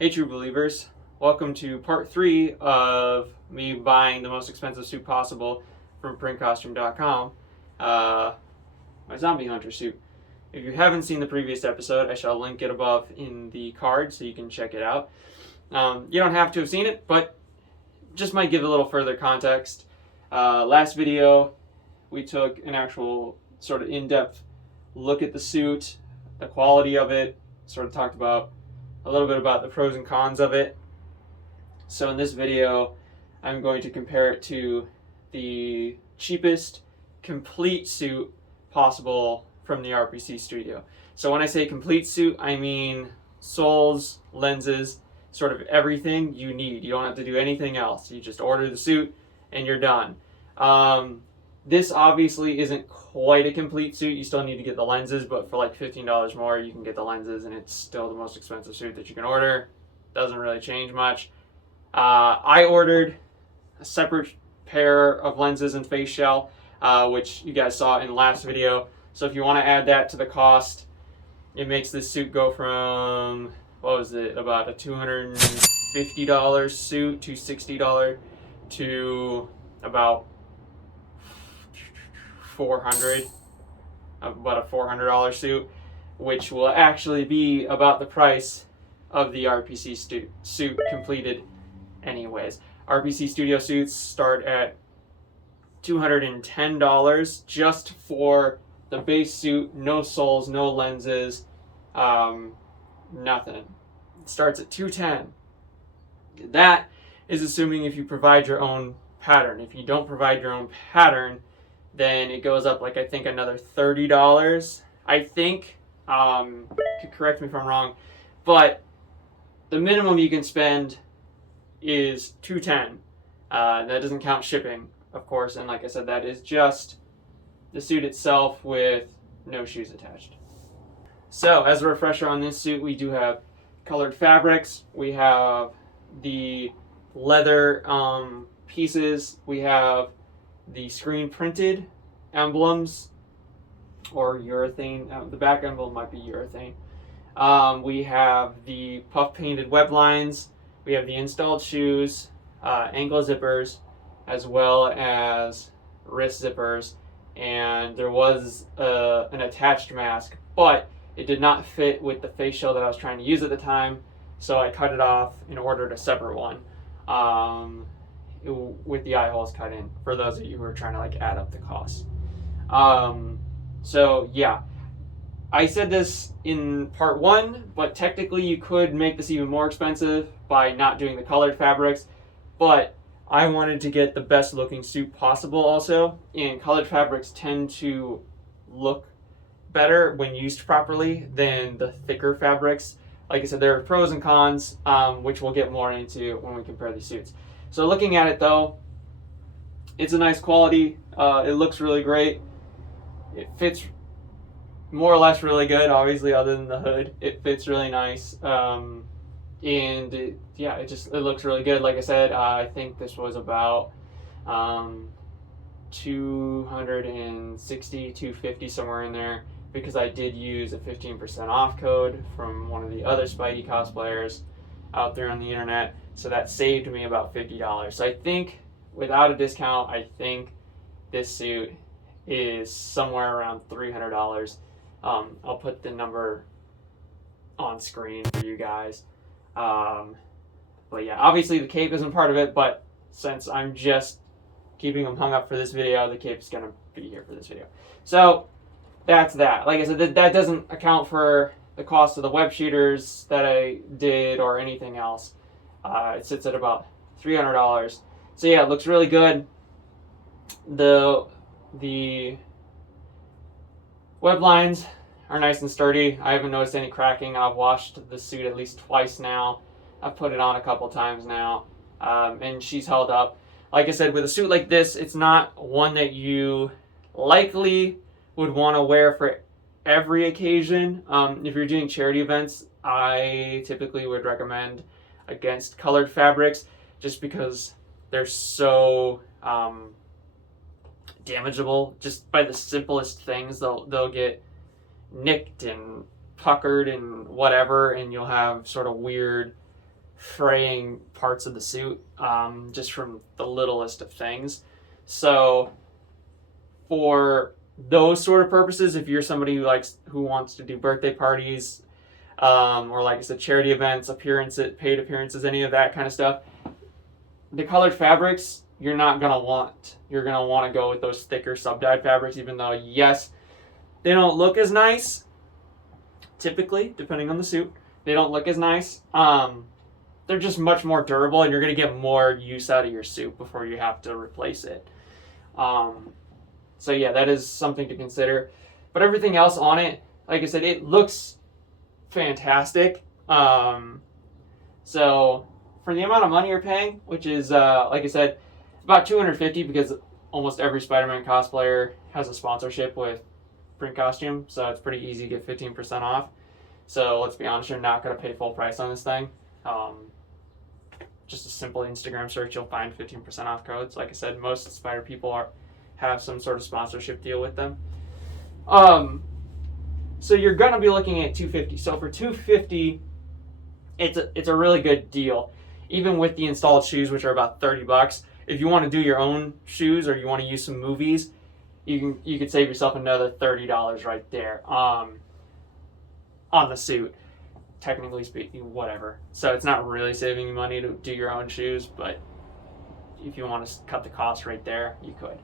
Hey true believers, welcome to part 3 of me buying the most expensive suit possible from PrintCostume.com, my zombie hunter suit. If you haven't seen the previous episode, I shall link it above in the card so you can check it out. You don't have to have seen it, but just might give a little further context. Last video, we took an actual sort of in-depth look at the suit, the quality of it, sort of talked about a little bit about the pros and cons of it. So in this video, I'm going to compare it to the cheapest complete suit possible from the RPC Studio. So when I say complete suit, I mean soles, lenses, sort of everything you need. You don't have to do anything else. You just order the suit and you're done. This obviously isn't quite a complete suit. You still need to get the lenses, but for like $15 more, you can get the lenses, and it's still the most expensive suit that you can order. Doesn't really change much. I ordered a separate pair of lenses and face shell, which you guys saw in the last video. So if you want to add that to the cost, it makes this suit go from, what was it, about a $250 suit, $260 to about about a $400 suit, which will actually be about the price of the RPC suit completed anyways. RPC Studio Suits start at $210 just for the base suit, no soles, no lenses, nothing. It starts at $210. That is assuming if you provide your own pattern. If you don't provide your own pattern, then it goes up like I think another $30. I think, could correct me if I'm wrong, but the minimum you can spend is $210. That doesn't count shipping, of course, and like I said, that is just the suit itself with no shoes attached. So as a refresher on this suit, we do have colored fabrics, we have the leather pieces, we have the screen printed emblems or urethane. The back emblem might be urethane. We have the puff painted web lines. We have the installed shoes, ankle zippers, as well as wrist zippers. And there was an attached mask, but it did not fit with the face shell that I was trying to use at the time. So I cut it off and ordered a separate one. With the eye holes cut in, for those of you who are trying to like add up the costs. So yeah, I said this in part 1, but technically you could make this even more expensive by not doing the colored fabrics, but I wanted to get the best looking suit possible also, and colored fabrics tend to look better when used properly than the thicker fabrics. Like I said, there are pros and cons, which we'll get more into when we compare these suits. So looking at it though, it's a nice quality. It looks really great. It fits more or less really good, obviously, other than the hood. It fits really nice. And it looks really good. Like I said, I think this was about $260, $250, somewhere in there, because I did use a 15% off code from one of the other Spidey cosplayers out there on the internet. So that saved me about $50. So I think, without a discount, I think this suit is somewhere around $300. I'll put the number on screen for you guys. But yeah, obviously the cape isn't part of it, but since I'm just keeping them hung up for this video, the cape is going to be here for this video. So that's that. Like I said, that doesn't account for the cost of the web shooters that I did or anything else. It sits at about $300. So yeah, it looks really good. The web lines are nice and sturdy. I haven't noticed any cracking. I've washed the suit at least twice now. I've put it on a couple times now, and she's held up. Like I said, with a suit like this, it's not one that you likely would want to wear for every occasion. If you're doing charity events, I typically would recommend against colored fabrics, just because they're so damageable just by the simplest things. They'll get nicked and puckered and whatever, and you'll have sort of weird fraying parts of the suit, just from the littlest of things. So for those sort of purposes, if you're somebody who wants to do birthday parties, or like I said, charity events, paid appearances, any of that kind of stuff, the colored fabrics you're gonna want to go with those thicker sub-dyed fabrics, even though yes, they don't look as nice. Typically, depending on the suit, they don't look as nice. They're just much more durable, and you're gonna get more use out of your suit before you have to replace it. So yeah, that is something to consider. But everything else on it, like I said, it looks fantastic. So for the amount of money you're paying, which is like I said, about $250, because almost every Spider-Man cosplayer has a sponsorship with PrintCostume, so it's pretty easy to get 15% off. So let's be honest, you're not going to pay full price on this thing. Just a simple Instagram search, you'll find 15% off codes. Like I said, most Spider people have some sort of sponsorship deal with them. So you're going to be looking at $250. So for $250, it's a really good deal. Even with the installed shoes, which are about $30. If you want to do your own shoes or you want to use some movies, you could save yourself another $30 right there on the suit. Technically speaking, whatever. So it's not really saving you money to do your own shoes, but if you want to cut the cost right there, you could.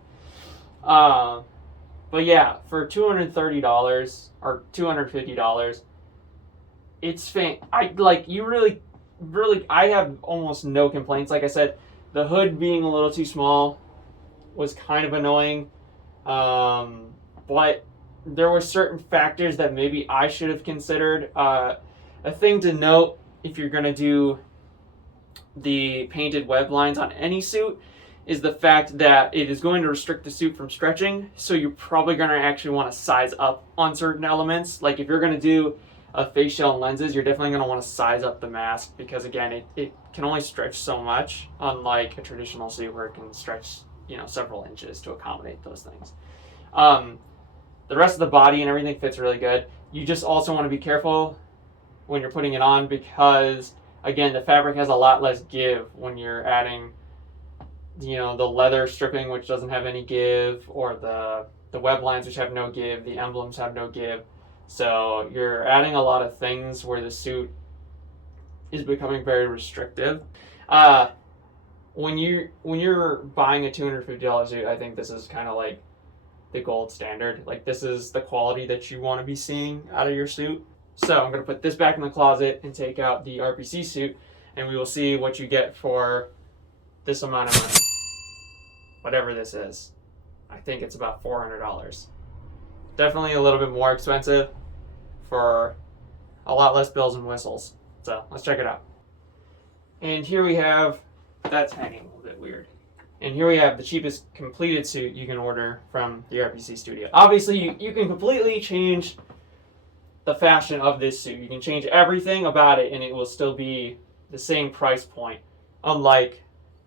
But yeah, for $230 or $250, it's I have almost no complaints. Like I said, the hood being a little too small was kind of annoying, but there were certain factors that maybe I should have considered. A thing to note, if you're going to do the painted web lines on any suit, is the fact that it is going to restrict the suit from stretching, so you're probably going to actually want to size up on certain elements. Like if you're going to do a face shell and lenses, you're definitely going to want to size up the mask, because again, it can only stretch so much, unlike a traditional suit where it can stretch several inches to accommodate those things. The rest of the body and everything fits really good. You just also want to be careful when you're putting it on, because again, the fabric has a lot less give when you're adding the leather stripping, which doesn't have any give, or the web lines, which have no give, the emblems have no give. So you're adding a lot of things where the suit is becoming very restrictive. When you're buying a $250 suit, I think this is kind of like the gold standard. Like, this is the quality that you want to be seeing out of your suit. So I'm going to put this back in the closet and take out the RPC suit, and we will see what you get for this amount of money. Whatever this is. I think it's about $400. Definitely a little bit more expensive for a lot less bells and whistles. So let's check it out. And here we have, that's hanging a little bit weird. And here we have the cheapest completed suit you can order from the RPC Studio. Obviously, you can completely change the fashion of this suit. You can change everything about it, and it will still be the same price point. Unlike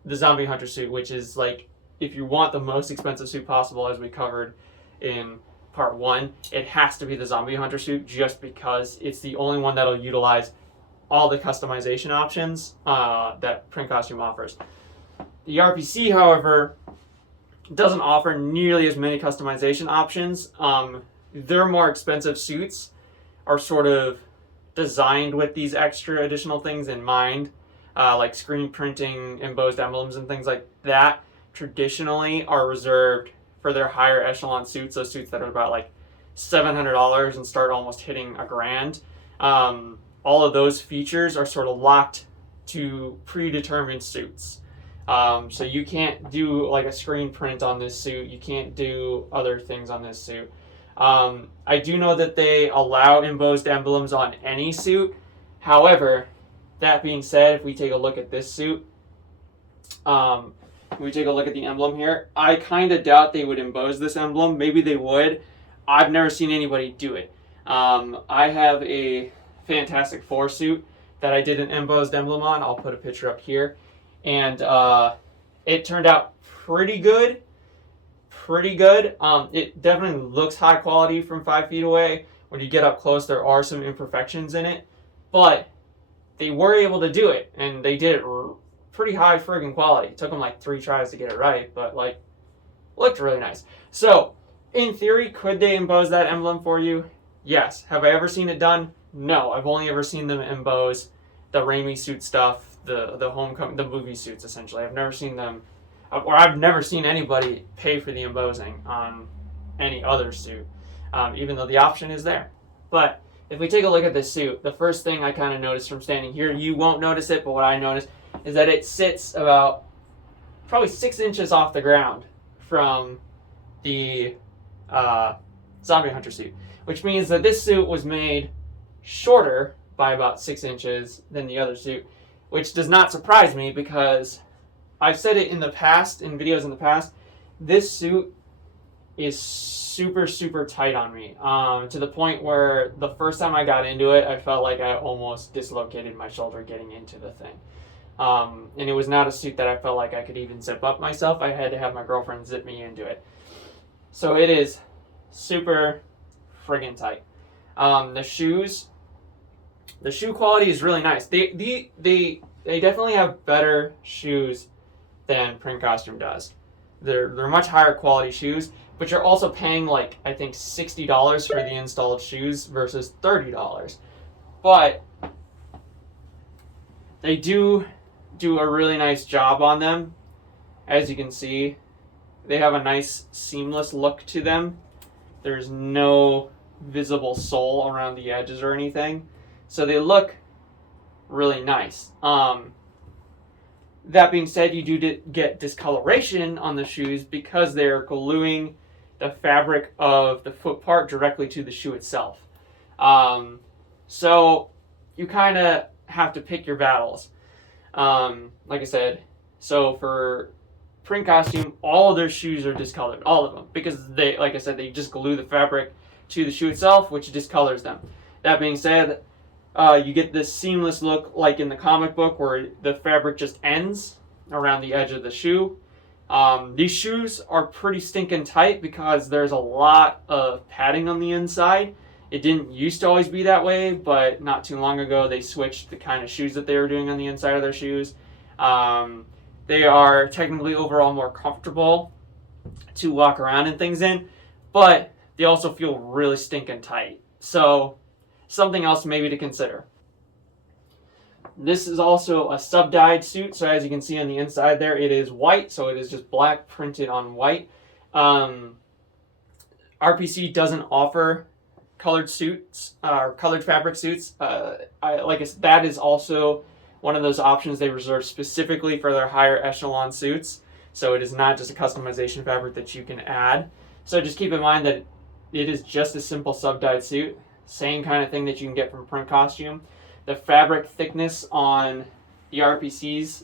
the Zombie Hunter suit, which is like, if you want the most expensive suit possible, as we covered in part 1, it has to be the Zombie Hunter suit, just because it's the only one that'll utilize all the customization options that PrintCostume offers. The RPC, however, doesn't offer nearly as many customization options. Their more expensive suits are sort of designed with these extra additional things in mind, like screen printing, embossed emblems, and things like that. Traditionally are reserved for their higher echelon suits, those suits that are about like $700 and start almost hitting $1,000. All of those features are sort of locked to predetermined suits. So you can't do like a screen print on this suit. You can't do other things on this suit. I do know that they allow embossed emblems on any suit. However, that being said, if we take a look at this suit, we take a look at the emblem here, I kind of doubt they would emboss this emblem. Maybe they would. I've never seen anybody do it. I have a Fantastic Four suit that I did an embossed emblem on. I'll put a picture up here. And it turned out pretty good. It definitely looks high quality from 5 feet away. When you get up close, there are some imperfections in it. But they were able to do it, and they did it pretty high friggin' quality. It took them like 3 tries to get it right, but like, looked really nice. So, in theory, could they embose that emblem for you? Yes. Have I ever seen it done? No. I've only ever seen them embose the Raimi suit stuff, the Homecoming, the movie suits essentially. I've never seen them, or I've never seen anybody pay for the embossing on any other suit, even though the option is there. But if we take a look at this suit, the first thing I kind of noticed from standing here, you won't notice it, but what I noticed is that it sits about probably 6 inches off the ground from the zombie hunter suit, which means that this suit was made shorter by about 6 inches than the other suit, which does not surprise me because I've said it in the past, in videos in the past, this suit is super, super tight on me, to the point where the first time I got into it, I felt like I almost dislocated my shoulder getting into the thing. And it was not a suit that I felt like I could even zip up myself. I had to have my girlfriend zip me into it. So it is super friggin' tight. The shoe quality is really nice. They definitely have better shoes than PrintCostume does. They're much higher quality shoes, but you're also paying like, I think, $60 for the installed shoes versus $30. But they do a really nice job on them. As you can see, they have a nice seamless look to them. There's no visible sole around the edges or anything. So they look really nice. That being said, you do get discoloration on the shoes because they're gluing the fabric of the foot part directly to the shoe itself. So you kind of have to pick your battles. Like I said, so for PrintCostume, all of their shoes are discolored, all of them, because they, like I said, they just glue the fabric to the shoe itself, which discolors them. That being said, you get this seamless look like in the comic book where the fabric just ends around the edge of the shoe. These shoes are pretty stinking tight because there's a lot of padding on the inside. It didn't used to always be that way, but not too long ago they switched the kind of shoes that they were doing on the inside of their shoes. They are technically overall more comfortable to walk around and things in, but they also feel really stinking tight. So something else maybe to consider. This is also a sub-dyed suit, so as you can see on the inside there, it is white, so it is just black printed on white. RPC doesn't offer colored suits, or colored fabric suits. Like I said, that is also one of those options they reserve specifically for their higher echelon suits, so it is not just a customization fabric that you can add. So just keep in mind that it is just a simple sub-dyed suit. Same kind of thing that you can get from PrintCostume. The fabric thickness on the RPCs,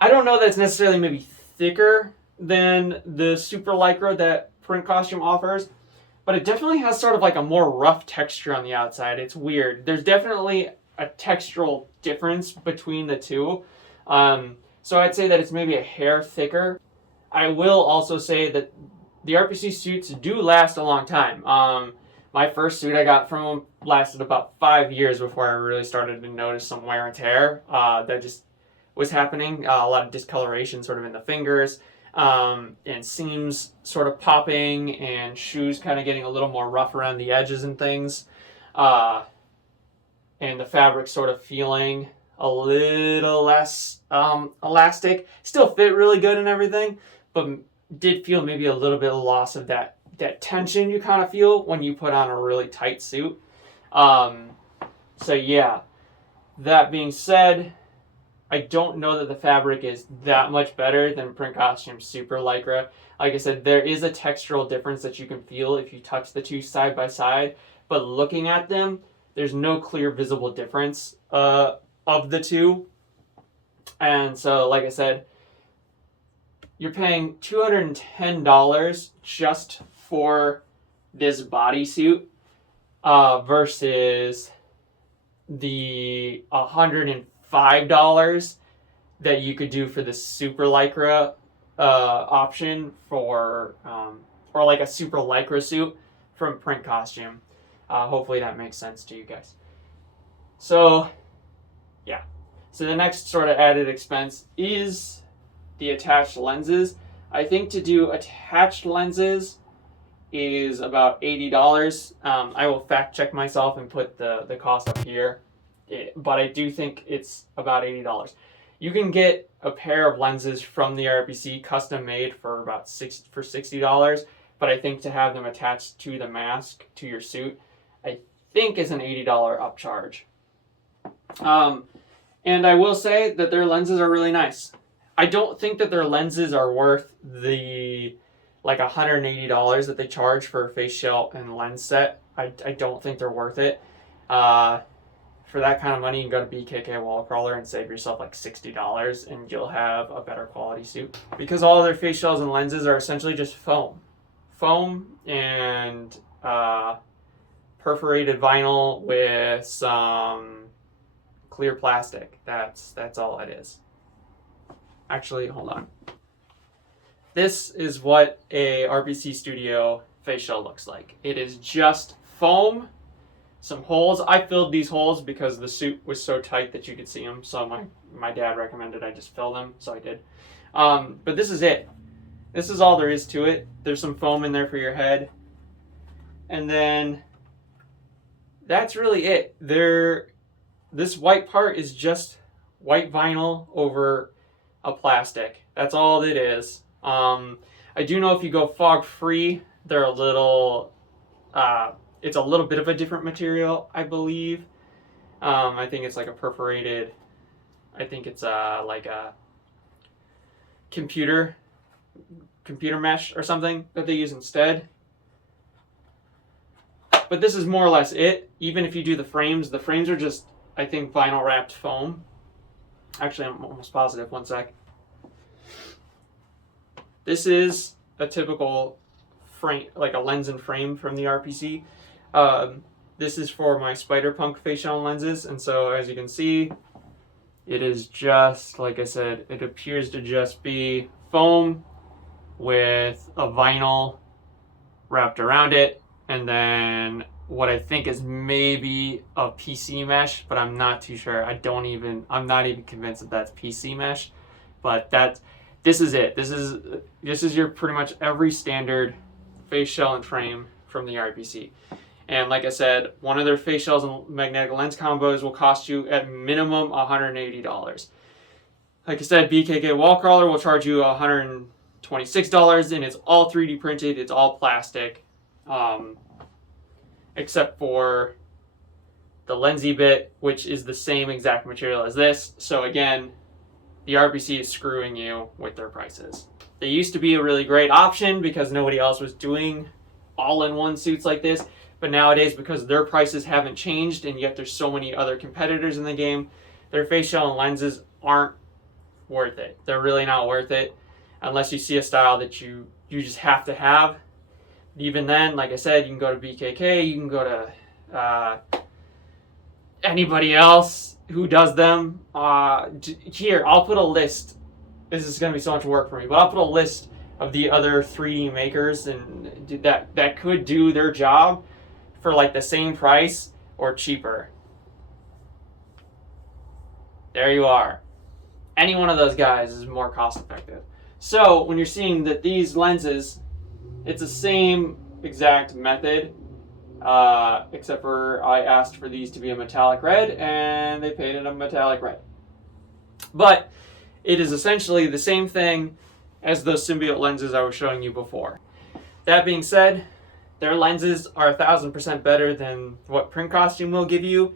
I don't know that it's necessarily maybe thicker than the super lycra that PrintCostume offers, but it definitely has sort of like a more rough texture on the outside. It's weird. There's definitely a textural difference between the two. So I'd say that it's maybe a hair thicker. I will also say that the RPC suits do last a long time. My first suit I got from them lasted about 5 years before I really started to notice some wear and tear that just was happening. A lot of discoloration sort of in the fingers, and seams sort of popping, and shoes kind of getting a little more rough around the edges and things. And the fabric sort of feeling a little less elastic. Still fit really good and everything, but did feel maybe a little bit of loss of that tension you kind of feel when you put on a really tight suit. So yeah, that being said, I don't know that the fabric is that much better than PrintCostume Super Lycra. Like I said, there is a textural difference that you can feel if you touch the two side by side, but looking at them, there's no clear visible difference of the two. And so, like I said, you're paying $210 just for this bodysuit versus the $105 that you could do for the super lycra option for or like a super lycra suit from PrintCostume. Hopefully that makes sense to you guys. So Yeah. So the next sort of added expense is the attached lenses. I think to do attached lenses is about $80. I will fact check myself and put the cost up here, but I do think it's about $80. You can get a pair of lenses from the RPC custom made for about $60, but I think to have them attached to the mask to your suit, I think is an $80 upcharge. And I will say that their lenses are really nice. I don't think that their lenses are worth the like $180 that they charge for a face shell and lens set. I don't think they're worth it. For that kind of money, you can go to BKK Wall Crawler and save yourself like $60 and you'll have a better quality suit. Because all of their face shells and lenses are essentially just foam. Foam and perforated vinyl with some clear plastic. That's all it is. Actually, hold on. This is what a RPC Studio face shell looks like. It is just foam, some holes. I filled these holes because the suit was so tight that you could see them. So my dad recommended I just fill them, so I did. But this is it. This is all there is to it. There's some foam in there for your head. And then that's really it. This white part is just white vinyl over a plastic. That's all it is. I do know if you go fog free, they're a little, it's a little bit of a different material, I believe. I think it's like a perforated, I think it's like a computer mesh or something that they use instead. But this is more or less it. Even if you do the frames are just, I think, vinyl wrapped foam. Actually, I'm almost positive. One sec. This is a typical frame, like a lens and frame from the RPC. This is for my Spider-Punk face shell lenses, and so as you can see, it is just, like I said, it appears to just be foam with a vinyl wrapped around it, and then what I think is maybe a PC mesh, but I'm not too sure. I'm not even convinced that that's PC mesh, but this is it. This is your pretty much every standard face shell and frame from the RPC. And like I said, one of their face shells and magnetic lens combos will cost you at minimum $180. Like I said, BKK Wall Crawler will charge you $126, and it's all 3D printed. It's all plastic, except for the Lensy bit, which is the same exact material as this. So again, the RPC is screwing you with their prices. They used to be a really great option because nobody else was doing all-in-one suits like this. But nowadays, because their prices haven't changed and yet there's so many other competitors in the game, their face shell and lenses aren't worth it. They're really not worth it unless you see a style that you just have to have. Even then, like I said, you can go to BKK, you can go to anybody else who does them. Here, I'll put a list. This is going to be so much work for me, but I'll put a list of the other 3D makers and that could do their job for like the same price or cheaper. There you are. Any one of those guys is more cost effective. So when you're seeing that these lenses, it's the same exact method, except for I asked for these to be a metallic red and they paid it a metallic red. But it is essentially the same thing as those symbiote lenses I was showing you before. That being said, their lenses are 1,000% better than what PrintCostume will give you.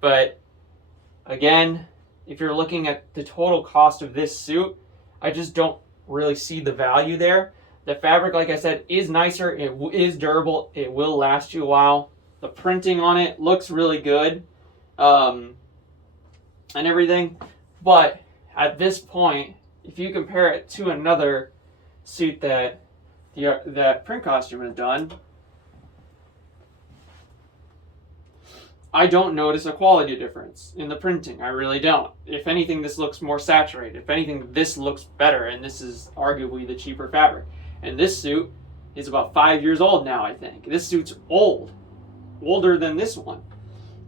But again, if you're looking at the total cost of this suit, I just don't really see the value there. The fabric, like I said, is nicer. It is durable. It will last you a while. The printing on it looks really good, and everything. But at this point, if you compare it to another suit that PrintCostume has done, I don't notice a quality difference in the printing. I really don't. If anything, this looks more saturated. If anything, this looks better, and this is arguably the cheaper fabric. And this suit is about 5 years old now, I think. This suit's old. Older than this one.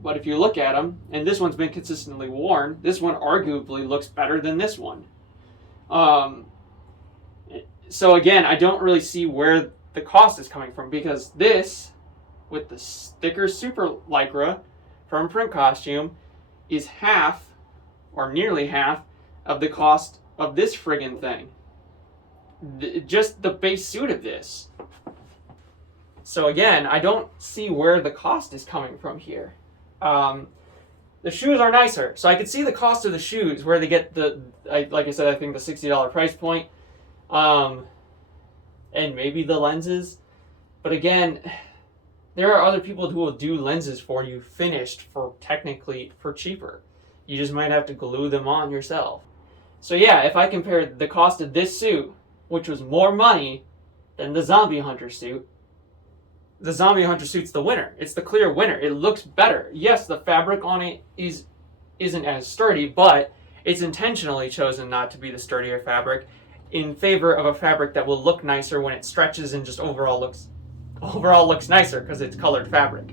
But if you look at them, and this one's been consistently worn, this one arguably looks better than this one. So again, I don't really see where the cost is coming from, because this, with the thicker Super Lycra from PrintCostume, is half, or nearly half, of the cost of this friggin' thing. Just the base suit of this. So again, I don't see where the cost is coming from here. The shoes are nicer, so I could see the cost of the shoes, where they get like I said, I think the $60 price point, and maybe the lenses. But again, there are other people who will do lenses for you finished for cheaper. You just might have to glue them on yourself. So yeah, if I compare the cost of this suit, which was more money than the Zombie Hunter suit, the Zombie Hunter suit's the winner. It's the clear winner. It looks better. Yes, the fabric on it isn't as sturdy, but it's intentionally chosen not to be the sturdier fabric in favor of a fabric that will look nicer when it stretches and just overall looks nicer because it's colored fabric,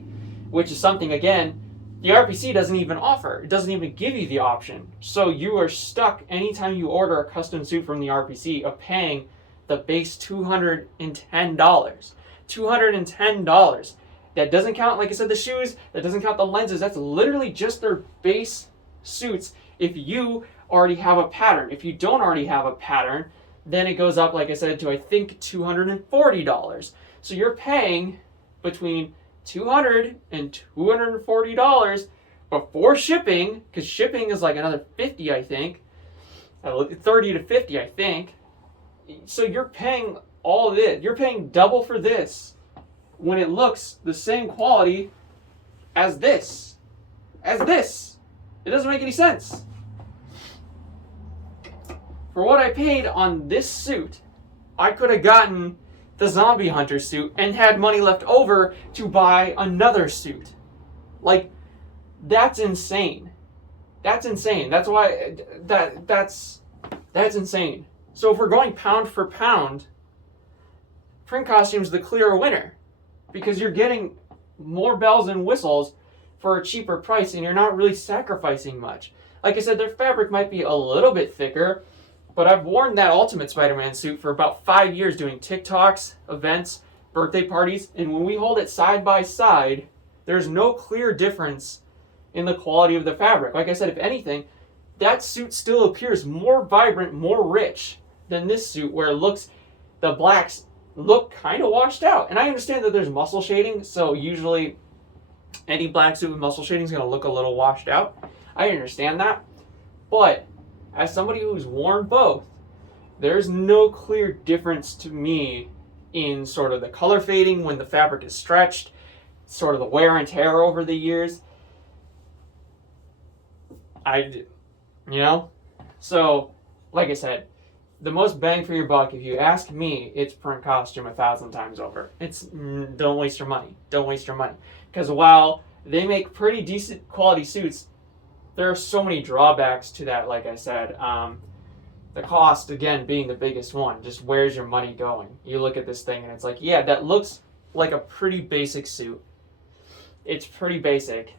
which is something, again, the RPC doesn't even offer. It doesn't even give you the option. So you are stuck anytime you order a custom suit from the RPC of paying the base $210. $210. That doesn't count, like I said, the shoes. That doesn't count the lenses. That's literally just their base suits if you already have a pattern. If you don't already have a pattern, then it goes up, like I said, to I think $240. So you're paying between $200 and $240 before shipping, because shipping is like another $50, I think. $30 to $50, I think. So you're paying all of it. You're paying double for this when it looks the same quality as this. It doesn't make any sense. For what I paid on this suit, I could have gotten the Zombie Hunter suit and had money left over to buy another suit. Like, that's insane. That's insane. That's why that's insane. So if we're going pound for pound, PrintCostume's the clear winner, because you're getting more bells and whistles for a cheaper price, and you're not really sacrificing much. Like I said, their fabric might be a little bit thicker, but I've worn that Ultimate Spider-Man suit for about 5 years doing TikToks, events, birthday parties, and when we hold it side by side, there's no clear difference in the quality of the fabric. Like I said, if anything, that suit still appears more vibrant, more rich than this suit, where the blacks look kind of washed out. And I understand that there's muscle shading, so usually any black suit with muscle shading is going to look a little washed out. I understand that. But as somebody who's worn both, there's no clear difference to me in sort of the color fading when the fabric is stretched, sort of the wear and tear over the years. So, like I said, the most bang for your buck, if you ask me, it's PrintCostume 1,000 times over. It's, don't waste your money. Don't waste your money. Because while they make pretty decent quality suits, there are so many drawbacks to that, like I said. The cost, again, being the biggest one. Just where's your money going? You look at this thing and it's like, yeah, that looks like a pretty basic suit. It's pretty basic.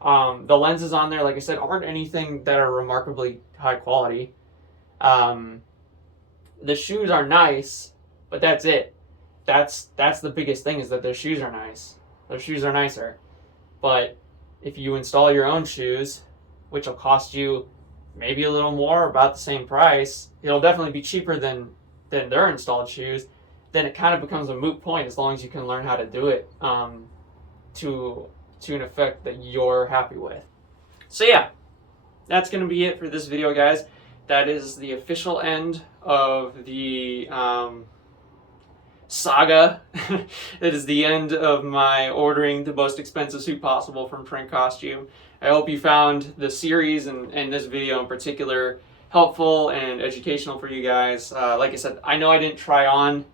The lenses on there, like I said, aren't anything that are remarkably high quality. The shoes are nice, but that's it. That's the biggest thing, is that their shoes are nice. Their shoes are nicer. But if you install your own shoes, which will cost you maybe a little more, about the same price, it'll definitely be cheaper than their installed shoes, then it kind of becomes a moot point, as long as you can learn how to do it to an effect that you're happy with. So yeah, that's going to be it for this video, guys. That is the official end of the saga. It is the end of my ordering the most expensive suit possible from PrintCostume. I hope you found the series and this video in particular helpful and educational for you guys. Like I said, I know I didn't try on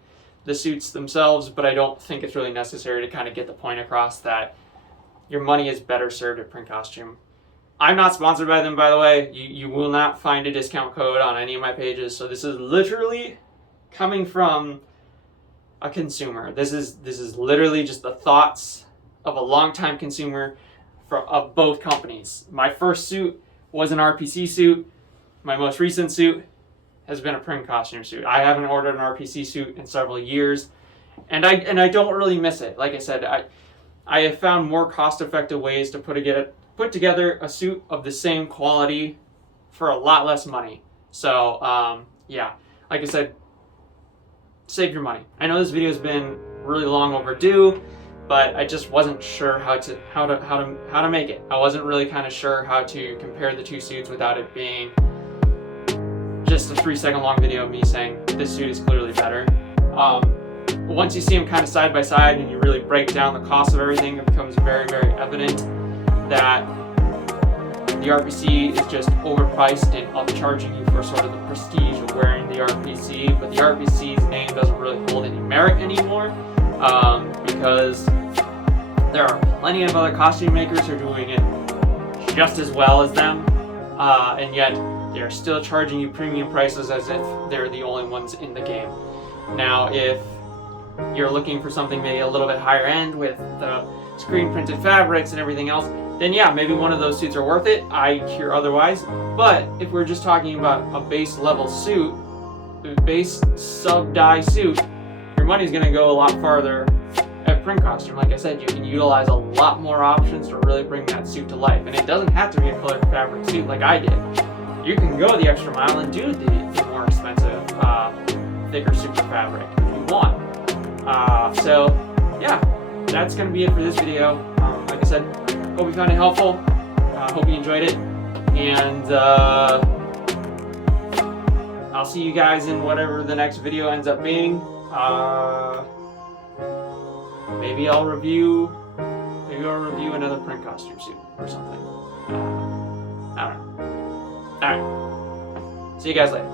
the suits themselves, but I don't think it's really necessary to kind of get the point across that your money is better served at PrintCostume. I'm not sponsored by them, by the way. You will not find a discount code on any of my pages, so this is literally coming from a consumer. This is literally just the thoughts of a longtime consumer of both companies. My first suit was an RPC suit. My most recent suit has been a PrintCostume Suit. I haven't ordered an RPC suit in several years, and I don't really miss it. Like I said, I have found more cost-effective ways to put together a suit of the same quality for a lot less money. So yeah, like I said, save your money. I know this video has been really long overdue, but I just wasn't sure how to make it. I wasn't really kind of sure how to compare the two suits without it being just a 3-second long video of me saying this suit is clearly better. Once you see them kind of side by side and you really break down the cost of everything, it becomes very, very evident that the RPC is just overpriced and upcharging you for sort of the prestige of wearing the RPC, but the RPC's name doesn't really hold any merit anymore, because there are plenty of other costume makers who are doing it just as well as them, and yet they're still charging you premium prices as if they're the only ones in the game. Now, if you're looking for something maybe a little bit higher end with the screen printed fabrics and everything else, then yeah, maybe one of those suits are worth it. I hear otherwise. But if we're just talking about a base level suit, a base sub dye suit, your money's gonna go a lot farther at PrintCostume. Like I said, you can utilize a lot more options to really bring that suit to life. And it doesn't have to be a colored fabric suit like I did. You can go the extra mile and do the more expensive, thicker super fabric if you want. So yeah, that's gonna be it for this video. Like I said, hope you found it helpful. Hope you enjoyed it, and I'll see you guys in whatever the next video ends up being. Maybe I'll review another PrintCostume Suit or something. I don't know. All right. See you guys later.